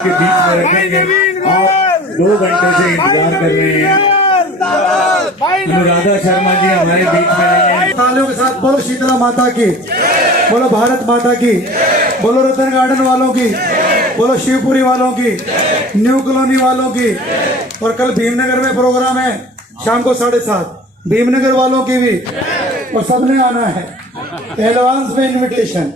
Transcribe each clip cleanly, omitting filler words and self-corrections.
के बीच में रखेंगे। आप 2 घंटे से इंतजार कर रहे हैं। राधा शर्मा जी हमारे बीच में नहीं है। तालियों के साथ बोलो शीतला माता की, बोलो भारत माता की, बोलो रतन गार्डन वालों की, बोलो शिवपुरी वालों की, न्यू कॉलोनी वालों की। और कल भीमनगर में प्रोग्राम है शाम को 7:30, भीमनगर वालों की भी, और सबने आना है। एडवांस में इनविटेशन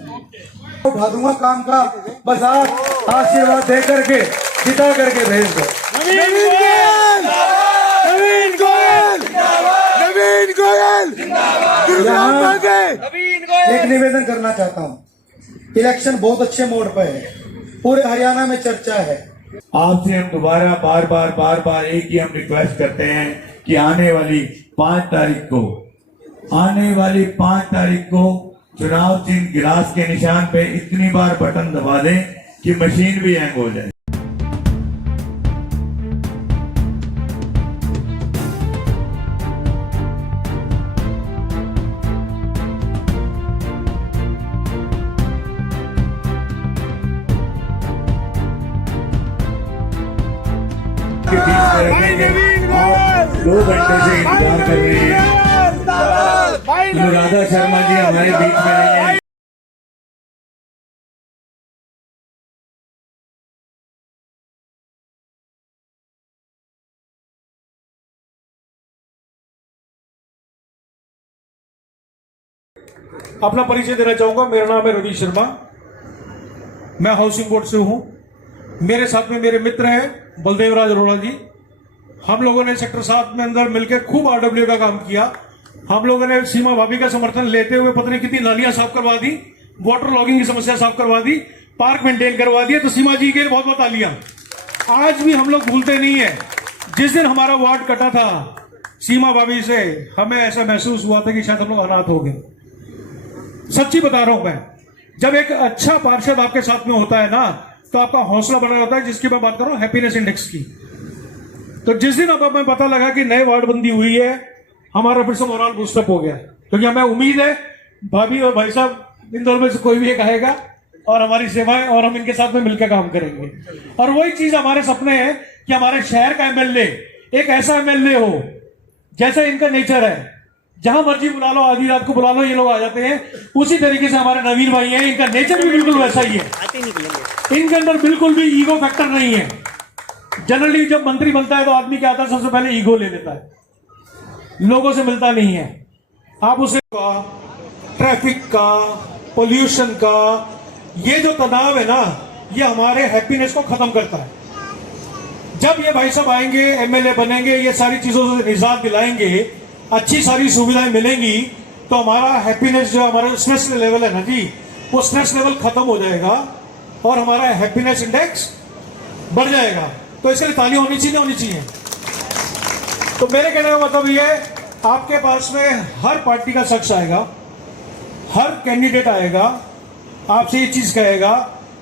उठा दूंगा काम का, बस आप आशीर्वाद दे करके जिता करके भेज दो। नवीन गोयल, नवीन गोयल, नवीन गोयल, एक निवेदन करना चाहता हूँ, इलेक्शन बहुत अच्छे मोड पर है, पूरे हरियाणा में चर्चा है। आपसे हम दोबारा बार बार एक ही हम रिक्वेस्ट करते हैं कि आने वाली 5 तारीख को चुनाव चिन्ह गिलास के निशान पे इतनी बार बटन दबा दें कि मशीन भी हैंग हो जाए। के बीच में रखेंगे। आप 2 घंटे से इंतजार कर रहे हैं। राधा शर्मा जी हमारे बीच में नहीं है। अपना परिचय देना चाहूंगा। मेरा नाम है रवि शर्मा, मैं हाउसिंग बोर्ड से हूं। मेरे साथ में मेरे मित्र हैं बलदेव राज अरोड़ा जी। हम लोगों ने सेक्टर 7 में अंदर मिलकर खूब आरडब्ल्यू का काम किया। हम लोगों ने सीमा भाभी का समर्थन लेते हुए पता नहीं कितनी नालियां साफ करवा दी, वाटर लॉगिंग की समस्या साफ करवा दी, पार्क मेंटेन करवा दिया। तो सीमा जी के बहुत बहुत तालियां। आज भी हम लोग भूलते नहीं है, जिस दिन हमारा वार्ड कटा था सीमा भाभी से, हमें ऐसा महसूस हुआ था कि शायद हम लोग अनाथ हो गए। सच्ची बता रहा हूं मैं, जब एक अच्छा पार्षद आपके साथ में होता है ना, तो आपका हौसला बना रहता है, जिसकी मैं बात कर रहा हूं हैप्पीनेस इंडेक्स की। तो जिस दिन अब हमें पता लगा कि नए वार्ड बंदी हुई है, हमारा फिर से मोरल बूस्टअप हो गया, क्योंकि हमें उम्मीद है भाभी और भाई साहब इन दोनों में से कोई भी एक आएगा और हमारी सेवाएं, और हम इनके साथ में मिलकर काम करेंगे। और वही चीज हमारे सपने हैं कि हमारे शहर का एमएलए एक ऐसा एमएलए हो जैसा इनका नेचर है, जहां मर्जी बुला लो, आधी रात को बुला लो, ये लोग आ जाते हैं। उसी तरीके से हमारे नवीन भाई हैं, इनका नेचर भी बिल्कुल वैसा ही है। इनके अंदर बिल्कुल भी ईगो फैक्टर नहीं है। जनरली जब मंत्री बनता है तो आदमी क्या आता है, सबसे पहले ईगो ले लेता है, लोगों से मिलता नहीं है। आप उसे ट्रैफिक का, पोल्यूशन का, ये जो तनाव है ना, ये हमारे हैप्पीनेस को खत्म करता है। जब ये भाई साहब आएंगे, एमएलए बनेंगे, ये सारी चीजों से निजात दिलाएंगे, अच्छी सारी सुविधाएं मिलेंगी, तो हमारा हैप्पीनेस, जो हमारा स्ट्रेस लेवल है ना जी, वो स्ट्रेस लेवल खत्म हो जाएगा और हमारा हैप्पीनेस इंडेक्स बढ़ जाएगा। तो इसके लिए तालियां होनी चाहिए, होनी चाहिए। तो मेरे कहने का मतलब ये है, आपके पास में हर पार्टी का शख्स आएगा, हर कैंडिडेट आएगा, आपसे ये चीज कहेगा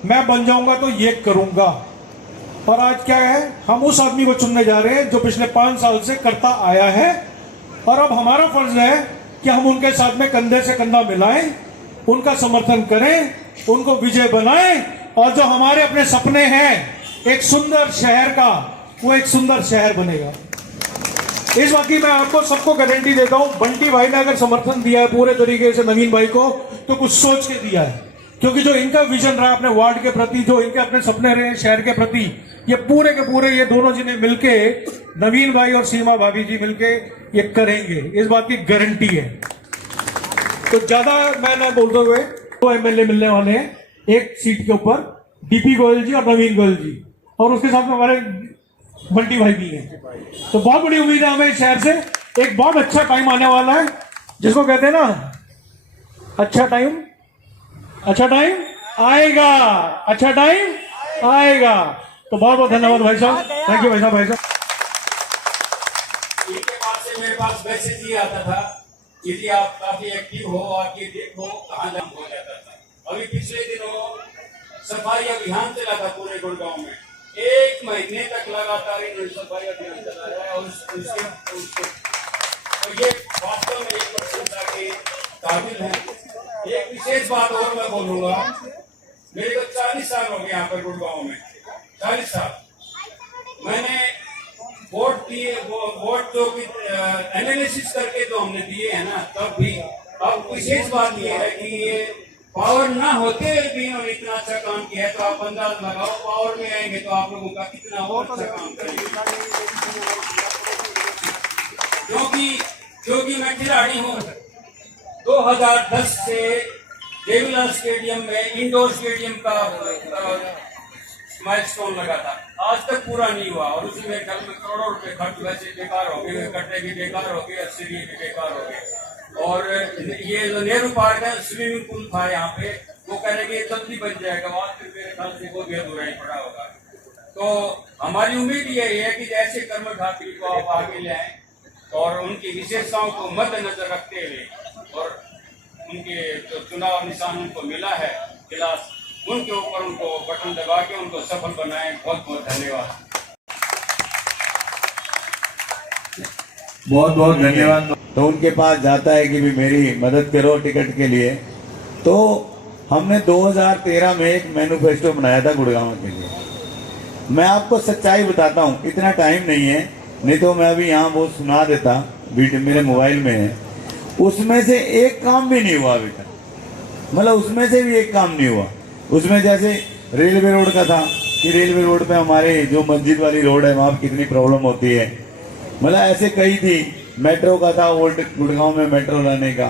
मैं बन जाऊंगा तो ये करूंगा। और आज क्या है, हम उस आदमी को चुनने जा रहे हैं जो पिछले 5 साल से करता आया है। और अब हमारा फर्ज है कि हम उनके साथ में कंधे से कंधा मिलाएं, उनका समर्थन करें, उनको विजय बनाएं, और जो हमारे अपने सपने हैं एक सुंदर शहर का, वो एक सुंदर शहर बनेगा। इस बात की मैं आपको सबको गारंटी देता हूं, बंटी भाई ने अगर समर्थन दिया है पूरे तरीके से नवीन भाई को, तो कुछ सोच के दिया है। क्योंकि जो इनका विजन रहा अपने वार्ड के प्रति, जो इनके अपने सपने रहे शहर के प्रति, ये पूरे के पूरे ये दोनों जिन्हें मिलके, नवीन भाई और सीमा भाभी जी मिलके ये करेंगे, इस बात की गारंटी है। तो ज्यादा मैं न बोलते हुए, 2 एमएलए मिलने वाले हैं एक सीट के ऊपर, डीपी गोयल जी और नवीन गोयल जी, और उसके साथ में हमारे बंटी भाई भी हैं। तो बहुत बड़ी उम्मीद है हमें इस शहर से। एक बहुत अच्छा टाइम आने वाला है, जिसको कहते हैं ना, अच्छा टाइम आएगा, अच्छा टाइम आएगा। तो बहुत बहुत धन्यवाद भाई साहब, थैंक यू भाई साहब। इनके बाद से मेरे पास मैसेज ही आता था, यदि आप काफी एक्टिव हो, आप ये देखो कहाँ जाम हो जाता था। अभी पिछले दिनों सफाई अभियान चला था पूरे गुड़गांव में, 1 महीने तक लगातार इन्होंने सफाई अभियान चलाया है। और ये वास्तव में एक प्रशंसा के काबिल है। एक विशेष बात और मैं बोलूंगा, मेरे को 40 साल हो गए यहाँ पर गुड़गांव में। 40 साल मैंने वोट दिए, वोट जो कि एनालिसिस करके तो हमने दिए हैं ना, तब भी अब विशेष बात यह है कि ये पावर ना होते हुए भी इन्होंने इतना अच्छा काम किया है, तो आप अंदाज लगाओ पावर में आएंगे तो आप लोगों का कितना और अच्छा काम करेंगे। क्योंकि मैं खिलाड़ी हूँ। 2010 से देवीलाल स्टेडियम में इंडोर स्टेडियम का माइलस्टोन लगा था, आज तक पूरा नहीं हुआ, और उसी में घर में करोड़ों रुपए खर्च वैसे बेकार हो गए, गड्ढे भी बेकार हो गए, सीढ़ी भी बेकार हो गए। और ये जो नेहरू पार्क है, स्विमिंग पूल था यहाँ पे, वो कह रहे कि जल्दी बन जाएगा, वहां फिर मेरे ख्याल से वो भी अधूरा ही पड़ा होगा। तो हमारी उम्मीद यही है कि ऐसे कर्मधात्री को आप आगे ले आए और उनकी विशेषताओं को मद्देनजर रखते हुए और उनके जो चुनाव निशान उनको मिला है गिलास, उनके ऊपर उनको बटन दबा के उनको सफल बनाए। बहुत बहुत धन्यवाद। बहुत बहुत धन्यवाद। तो उनके पास जाता है कि भी मेरी मदद करो टिकट के लिए। तो हमने 2013 में एक मैनिफेस्टो बनाया था गुड़गांव के लिए। मैं आपको सच्चाई बताता हूँ, इतना टाइम नहीं है, नहीं तो मैं अभी यहाँ वो सुना देता, वीडियो मेरे मोबाइल में है। उसमें से एक काम भी नहीं हुआ बेटा, मतलब उसमें से भी एक काम नहीं हुआ। उसमें जैसे रेलवे रोड का था कि रेलवे रोड पे हमारे जो मस्जिद वाली रोड है वहाँ कितनी प्रॉब्लम होती है, मतलब ऐसे कई थी। मेट्रो का था, ओल्ड गुड़गांव में मेट्रो लाने का,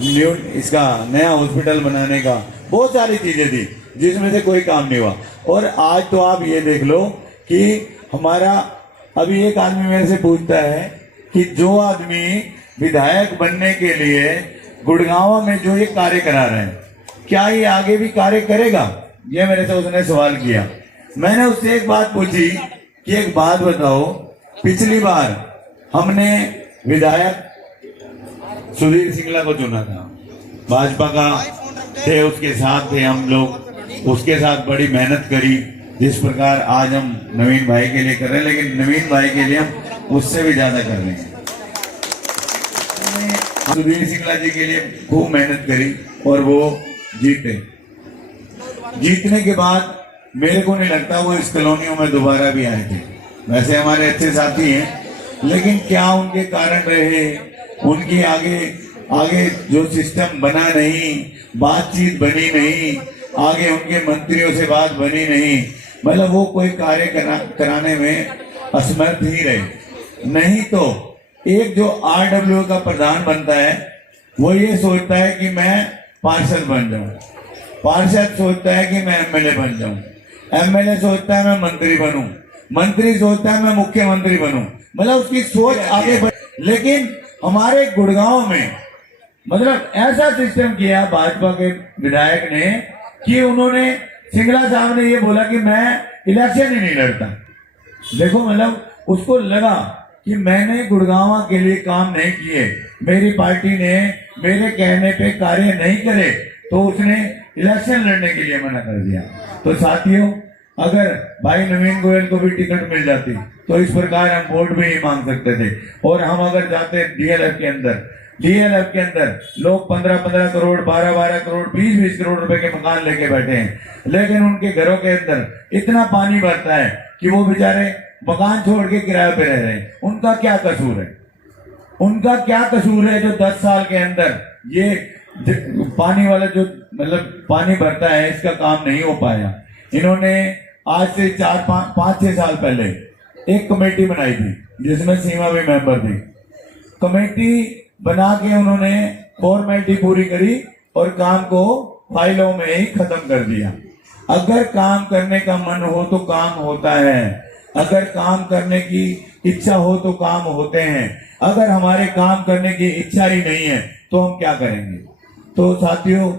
न्यू इसका नया हॉस्पिटल बनाने का, बहुत सारी चीजें थी जिसमें से कोई काम नहीं हुआ। और आज तो आप ये देख लो कि हमारा अभी एक आदमी मेरे से पूछता है कि जो आदमी विधायक बनने के लिए गुड़गांव में जो ये कार्य करा रहे हैं, क्या ये आगे भी कार्य करेगा? ये मेरे से उसने सवाल किया। मैंने उससे एक बात पूछी कि एक बात बताओ, पिछली बार हमने विधायक सुधीर सिंगला को चुना था, भाजपा का थे, उसके साथ थे हम लोग, उसके साथ बड़ी मेहनत करी जिस प्रकार आज हम नवीन भाई के लिए कर रहे हैं, लेकिन नवीन भाई के लिए हम उससे भी ज्यादा कर रहे हैं। सुधीर सिंगला जी के लिए खूब मेहनत करी और वो जीते। जीतने के बाद मेरे को नहीं लगता वो इस कॉलोनियों में दोबारा भी आए थे। वैसे हमारे अच्छे साथी हैं, लेकिन क्या उनके कारण रहे, उनकी आगे जो सिस्टम बना नहीं, बातचीत बनी नहीं, आगे उनके मंत्रियों से बात बनी नहीं, मतलब वो कोई कार्य कराने में असमर्थ ही रहे। नहीं तो एक जो RWA का प्रधान बनता है वो ये सोचता है कि मैं पार्षद बन जाऊं, पार्षद सोचता है कि मैं MLA बन जाऊं, MLA सोचता है मैं मंत्री बनूं, मंत्री सोचता है मैं मुख्यमंत्री बनूं, मतलब उसकी सोच आगे बढ़। लेकिन हमारे गुड़गांव में मतलब ऐसा सिस्टम किया भाजपा के विधायक ने कि उन्होंने, सिंगला साहब ने ये बोला कि मैं इलेक्शन ही नहीं लड़ता। देखो मतलब उसको लगा कि मैंने गुड़गांव के लिए काम नहीं किए, मेरी पार्टी ने मेरे कहने पे कार्य नहीं करे, तो उसने इलेक्शन लड़ने के लिए मना कर दिया। तो साथियों, अगर भाई नवीन गोयल को भी टिकट मिल जाती तो इस प्रकार हम वोट भी ही मांग सकते थे। और हम अगर जाते DLF के अंदर लोग 15-15 करोड़, 12-12 करोड़, 20-20 करोड़ रुपए के मकान लेके बैठे हैं, लेकिन उनके घरों के अंदर इतना पानी भरता है कि वो बेचारे मकान छोड़ के किराए पे रह रहे हैं। उनका क्या कसूर है? उनका क्या कसूर है जो 10 साल के अंदर ये पानी वाला जो मतलब पानी भरता है इसका काम नहीं हो पाया? इन्होंने आज से 5-6 साल पहले एक कमेटी बनाई थी जिसमें सीमा भी मेंबर थी। कमेटी बना के उन्होंने फॉर्मेलिटी पूरी करी और काम को फाइलों में ही खत्म कर दिया। अगर काम करने का मन हो तो काम होता है, अगर काम करने की इच्छा हो तो काम होते हैं। अगर हमारे काम करने की इच्छा ही नहीं है तो हम क्या करेंगे? तो साथियों,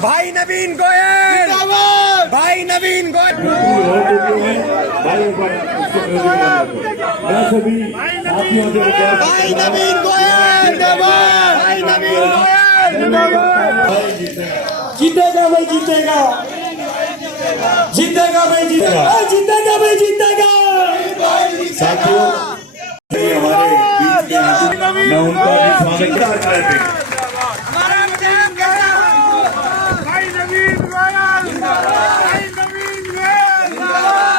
भाई नवीन गोयल जिंदाबाद, भाई नवीन गोयल भाई नवीन गोयल जिंदाबाद, भाई नवीन गोयल जिंदाबाद। जीतेगा भाई, जीतेगा, जीतेगा भाई, जीतेगा, जीतेगा भाई, जीतेगा। साथियों, हमारे बीच में मैं उनका भी स्वागत करते हैं। भाई नवीन गोयल, भाई नवीन गोयल।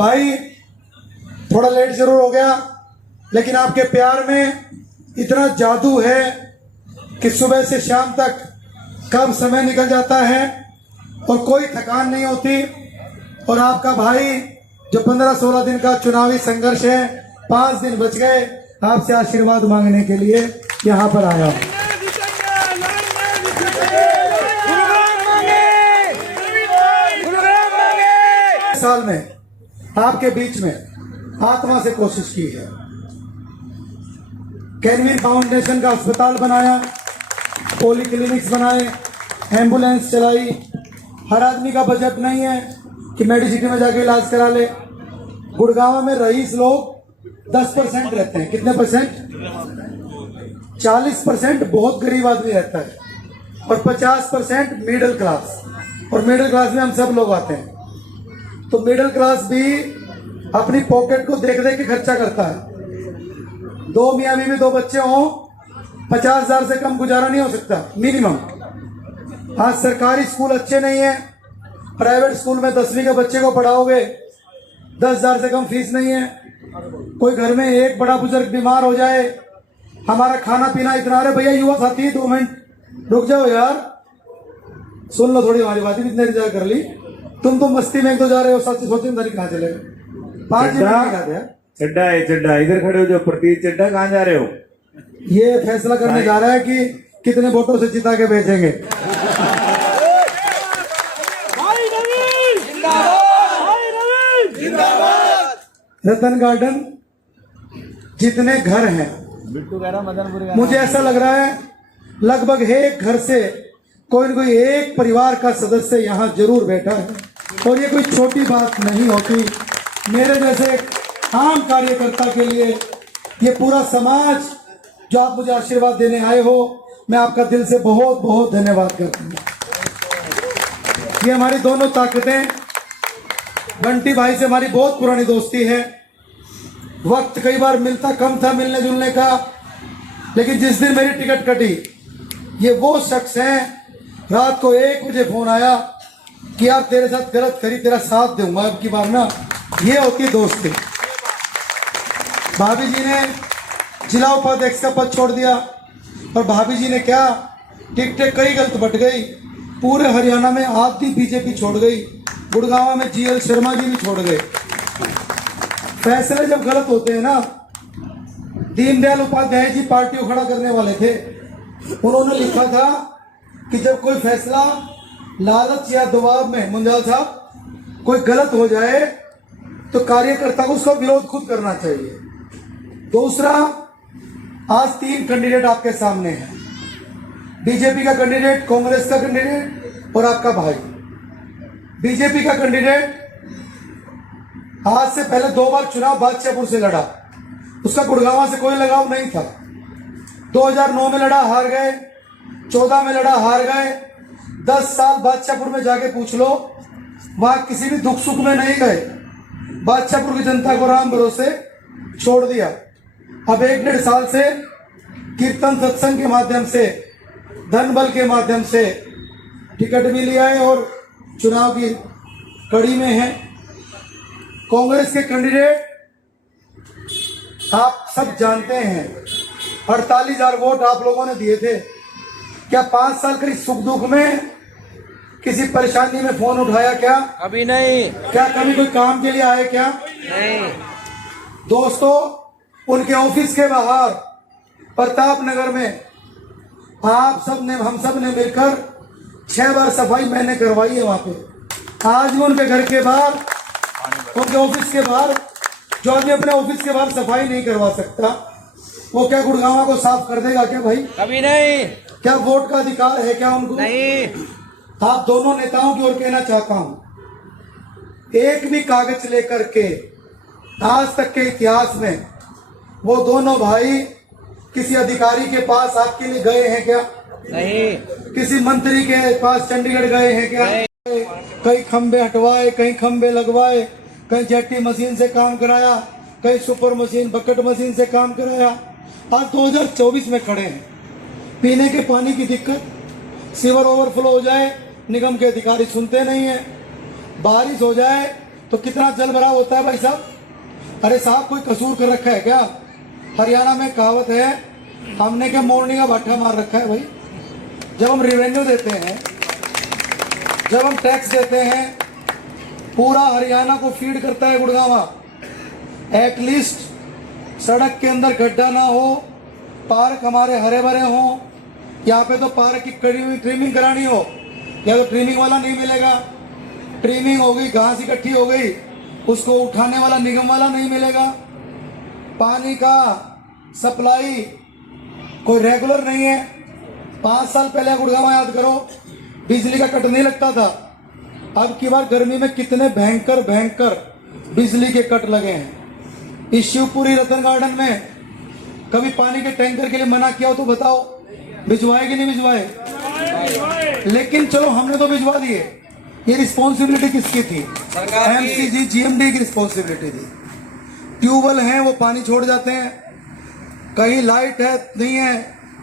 भाई थोड़ा लेट जरूर हो गया, लेकिन आपके प्यार में इतना जादू है कि सुबह से शाम तक कब समय निकल जाता है और कोई थकान नहीं होती। और आपका भाई जो 15-16 दिन का चुनावी संघर्ष है, 5 दिन बच गए, आपसे आशीर्वाद मांगने के लिए यहाँ पर आया हूँ। साल में आपके बीच में आत्मा से कोशिश की है। कैनविन फाउंडेशन का अस्पताल बनाया, पोली क्लिनिक्स बनाए, एम्बुलेंस चलाई। हर आदमी का बजट नहीं है कि मेडिसिटी में जाके इलाज करा ले। गुड़गांव में रईस लोग 10% रहते हैं। कितने परसेंट? 40% बहुत गरीब आदमी रहता है और 50% मिडिल क्लास। और मिडिल क्लास में हम सब लोग आते हैं। तो मिडिल क्लास भी अपनी पॉकेट को देख देख के खर्चा करता है। 2 मियाँ बीवी 2 बच्चे हों, 50,000 से कम गुजारा नहीं हो सकता मिनिमम। आज सरकारी स्कूल अच्छे नहीं है, प्राइवेट स्कूल में 10वीं के बच्चे को पढ़ाओगे 10,000 से कम फीस नहीं है। कोई घर में एक बड़ा बुजुर्ग बीमार हो जाए, हमारा खाना पीना इतना। अरे भैया युवा साथी 2 मिनट रुक जाओ यार, सुन लो थोड़ी हमारी बात। इतने इंतजार कर ली, तुम तो मस्ती में एक तो जा रहे हो, सच सोचे नहीं कहाँ चले गए। 5 मिनट चड्डा है चड्डा, इधर खड़े हो जो प्रतीक चड्डा, कहाँ जा रहे हो? ये फैसला करने जा रहा है कि कितने वोटों से जिता के भेजेंगे। रतन गार्डन जितने घर हैं, मुझे ऐसा लग रहा है लगभग एक घर से कोई न कोई एक परिवार का सदस्य यहाँ जरूर बैठा है। और ये कोई छोटी बात नहीं होती। मेरे जैसे आम कार्यकर्ता के लिए ये पूरा समाज जो आप मुझे आशीर्वाद देने आए हो, मैं आपका दिल से बहुत बहुत धन्यवाद करता हूँ। ये हमारी दोनों ताकतें, बंटी भाई से हमारी बहुत पुरानी दोस्ती है। वक्त कई बार मिलता कम था मिलने जुलने का, लेकिन जिस दिन मेरी टिकट कटी, ये वो शख्स हैं, रात को 1 बजे फोन आया कि यार तेरे साथ गलत करी, तेरा साथ दूंगा अब की बार ना। ये होती दोस्ती। भाभी जी ने जिला उपाध्यक्ष का पद छोड़ दिया और भाभी जी ने क्या, टिकटें कई गलत बट गई। पूरे हरियाणा में आधी बीजेपी छोड़ गई, गुड़गांव में GL शर्मा जी भी छोड़ गए। फैसले जब गलत होते हैं ना, दीनदयाल उपाध्याय जी पार्टी को खड़ा करने वाले थे, उन्होंने लिखा था कि जब कोई फैसला लालच या दबाव में, मुंजाल साहब, कोई गलत हो जाए तो कार्यकर्ता को उसका विरोध खुद करना चाहिए। दूसरा, आज 3 कैंडिडेट आपके सामने हैं, बीजेपी का कैंडिडेट, कांग्रेस का कैंडिडेट और आपका भाई। बीजेपी का कैंडिडेट आज से पहले 2 बार चुनाव बादशाहपुर से लड़ा, उसका गुड़गांव से कोई लगाव नहीं था। 2009 में लड़ा, हार गए, 14 में लड़ा, हार गए। 10 साल बादशाहपुर में जाके पूछ लो, वहां किसी भी दुख सुख में नहीं गए। बादशाहपुर की जनता को राम भरोसे छोड़ दिया। अब 1-1.5 साल से कीर्तन सत्संग के माध्यम से, धन बल के माध्यम से टिकट भी लिया है और चुनाव की कड़ी में है। कांग्रेस के कैंडिडेट आप सब जानते हैं, 48,000 वोट आप लोगों ने दिए थे। क्या 5 साल के सुख दुख में किसी परेशानी में फोन उठाया क्या? अभी नहीं। क्या कभी कोई काम के लिए आए क्या? नहीं। दोस्तों, उनके ऑफिस के बाहर प्रताप नगर में आप सब ने, हम सब ने मिलकर 6 बार सफाई मैंने करवाई है वहां पे। आज भी उनके घर के बाहर, उनके ऑफिस के बाहर, जो आदमी अपने ऑफिस के बाहर सफाई नहीं करवा सकता, वो क्या गुड़गांव को साफ कर देगा क्या भाई? अभी नहीं। क्या वोट का अधिकार है क्या उनको? नहीं। आप दोनों नेताओं की ओर कहना चाहता हूं, एक भी कागज लेकर के आज तक के इतिहास में वो दोनों भाई किसी अधिकारी के पास आपके लिए गए हैं क्या? नहीं। किसी मंत्री के पास चंडीगढ़ गए हैं क्या? कई खंबे हटवाए, कहीं खंबे लगवाए, कहीं जेटी मशीन से काम कराया, कहीं सुपर मशीन, बकेट मशीन से काम कराया। आज 2024 में खड़े हैं। पीने के पानी की दिक्कत, सीवर ओवरफ्लो हो जाए, निगम के अधिकारी सुनते नहीं है। बारिश हो जाए, तो कितना जल भराव होता है भाई साहब। अरे साहब कोई कसूर कर रखा है क्या? हरियाणा में कहावत है, हमने क्या मोरनी का भाठा मार रखा है भाई। जब हम रेवेन्यू देते हैं, जब हम टैक्स देते हैं, पूरा हरियाणा को फीड करता है गुड़गांवा। एटलीस्ट सड़क के अंदर गड्ढा ना हो, पार्क हमारे हरे भरे हों। यहाँ पे तो पार्क की ट्रिमिंग करानी हो, या तो ट्रिमिंग वाला नहीं मिलेगा। ट्रिमिंग हो गई, घास इकट्ठी हो गई, उसको उठाने वाला निगम वाला नहीं मिलेगा। पानी का सप्लाई कोई रेगुलर नहीं है। 5 साल पहले गुड़गांव याद करो, बिजली का कट नहीं लगता था। अब की बार गर्मी में कितने भयंकर भयंकर बिजली के कट लगे हैं। इस शिवपुरी रतन गार्डन में कभी पानी के टैंकर के लिए मना किया हो तो बताओ, भिजवाए कि नहीं भिजवाए? लेकिन चलो हमने तो भिजवा दिए। ये रिस्पॉन्सिबिलिटी किसकी थी? एमसीजी जीएमडी की रिस्पॉन्सिबिलिटी थी। ट्यूबवेल हैं वो पानी छोड़ जाते हैं, कहीं लाइट है नहीं है,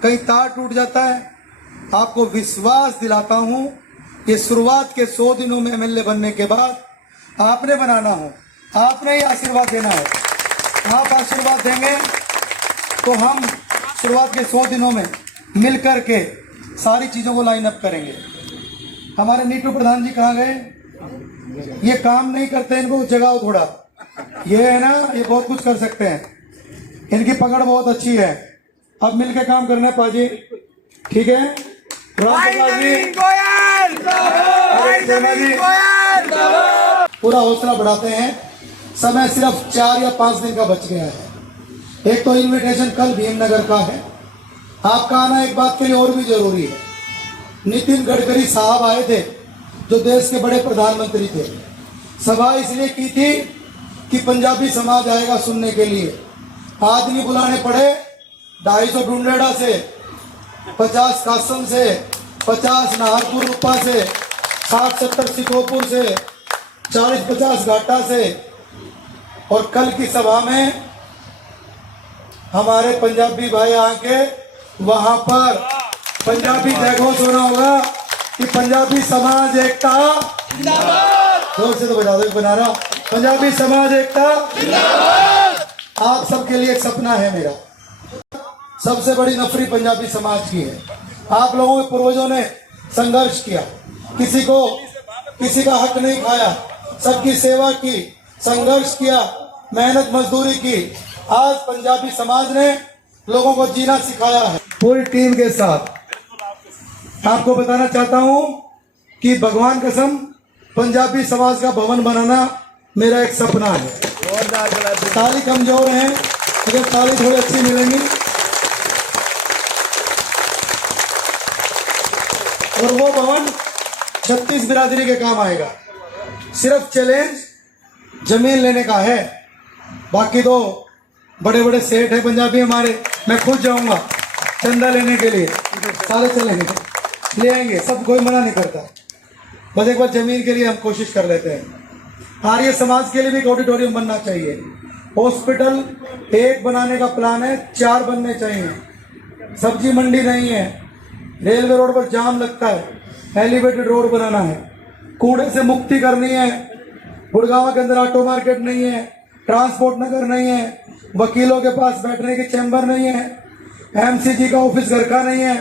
कहीं तार टूट जाता है। आपको विश्वास दिलाता हूं, ये शुरुआत के 100 दिनों में एमएलए बनने के बाद आपने बनाना हो, आपने ही आशीर्वाद देना है। आप आशीर्वाद देंगे तो हम शुरुआत के 100 दिनों में मिल करके सारी चीजों को लाइन अप करेंगे। हमारे नीटू प्रधान जी कहाँ गए? ये काम नहीं करते, इनको जगाओ थोड़ा। ये है ना, ये बहुत कुछ कर सकते हैं, इनकी पकड़ बहुत अच्छी है। अब मिलके काम करना है पाजी, ठीक है? राम प्रसाद जी, पूरा हौसला बढ़ाते हैं। समय सिर्फ 4 या 5 दिन का बच गया है। एक तो इन्विटेशन कल भीमनगर का है, आपका आना एक बात के लिए और भी जरूरी है। नितिन गडकरी साहब आए थे, जो देश के बड़े प्रधानमंत्री थे। सभा इसलिए की थी कि पंजाबी समाज आएगा सुनने के लिए। आदमी बुलाने पड़े 250 ढूंढेड़ा से, 50 कासम से, 50 नाहरपुर रूपा से, 60-70 सिकोपुर से, 40-50 घाटा से। और कल की सभा में हमारे पंजाबी भाई आके वहां पर पंजाबी जयघोष होना होगा कि पंजाबी समाज एकता जिंदाबाद। जोर से तो बजा दो, बना रहा। पंजाबी समाज एकता जिंदाबाद। आप सबके लिए एक सपना है मेरा। सबसे बड़ी नफरी पंजाबी समाज की है। आप लोगों के पूर्वजों ने संघर्ष किया, किसी का हक नहीं खाया, सबकी सेवा की, संघर्ष किया, मेहनत मजदूरी की। आज पंजाबी समाज ने लोगों को जीना सिखाया है। पूरी टीम के साथ आपको बताना चाहता हूं कि भगवान कसम पंजाबी समाज का भवन बनाना मेरा एक सपना है। ताली कमजोर है, लेकिन ताली थोड़ी अच्छी मिलेंगी। और वो भवन 36 बिरादरी के काम आएगा। सिर्फ चैलेंज जमीन लेने का है, बाकी तो बड़े बड़े सेठ है पंजाबी हमारे। मैं खुद जाऊंगा चंदा लेने के लिए, सारे चलेंगे, ले आएंगे, सब कोई मना नहीं करता। बस एक बार जमीन के लिए हम कोशिश कर लेते हैं। आर्य समाज के लिए भी एक ऑडिटोरियम बनना चाहिए। हॉस्पिटल एक बनाने का प्लान है, 4 बनने चाहिए। सब्जी मंडी नहीं है, रेलवे रोड पर जाम लगता है, एलिवेटेड रोड बनाना है। कूड़े से मुक्ति करनी है। गुड़गांव के अंदर ऑटो मार्केट नहीं है, ट्रांसपोर्ट नगर नहीं है, वकीलों के पास बैठने के चैम्बर नहीं है, एमसीजी का ऑफिस घर का नहीं है,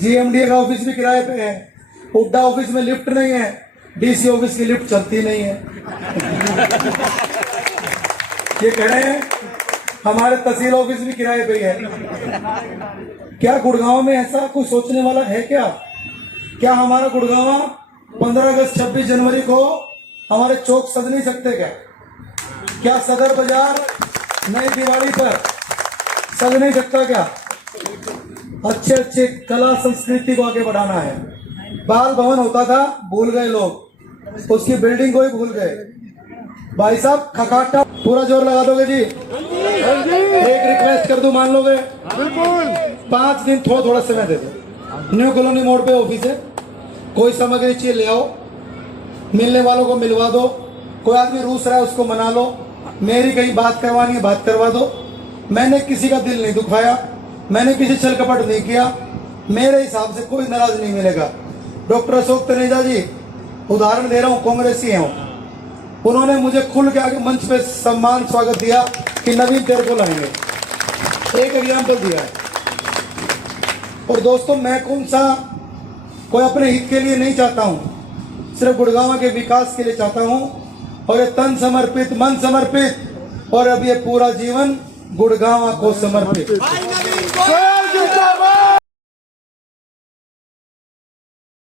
जीएमडी का ऑफिस भी किराए पे है, हुड्डा ऑफिस में लिफ्ट नहीं है, डीसी ऑफिस की लिफ्ट चलती नहीं है। ये कह रहे हैं हमारे तहसील ऑफिस भी किराए पे है। क्या गुड़गांव में ऐसा कुछ सोचने वाला है क्या? क्या हमारा गुड़गांव 15 अगस्त 26 जनवरी को हमारे चौक सज नहीं सकते क्या? क्या सदर बाजार नई दिवाली पर सज नहीं सकता क्या? अच्छे अच्छे कला संस्कृति को आगे बढ़ाना है। बाल भवन होता था, भूल गए लोग, उसकी बिल्डिंग को ही भूल गए। भाई साहब खकाटा पूरा जोर लगा दोगे जी? एक रिक्वेस्ट कर दूं, मान लोगे? बिल्कुल। 5 दिन थोड़ा समय दे दो। न्यू कॉलोनी मोड़ पे ऑफिस है, कोई सामग्री चाहिए ले आओ, मिलने वालों को मिलवा दो, कोई आदमी रूस रहा है उसको मना लो, मेरी कहीं बात करवानी है बात करवा दो। मैंने किसी का दिल नहीं दुखाया, मैंने किसी छल कपट नहीं किया। मेरे हिसाब से कोई नाराज नहीं मिलेगा। डॉक्टर अशोक तनेजा जी, उदाहरण दे रहा हूँ, कांग्रेसी हैं, उन्होंने मुझे खुल के आगे मंच पे सम्मान स्वागत दिया कि नवीन तेरे को लाएंगे, एक एग्जाम्पल दिया है। और दोस्तों मैं कौन सा कोई अपने हित के लिए नहीं चाहता हूँ, सिर्फ गुड़गांव के विकास के लिए चाहता हूँ। और ये तन समर्पित, मन समर्पित और अब ये पूरा जीवन गुड़गांव को समर्पित।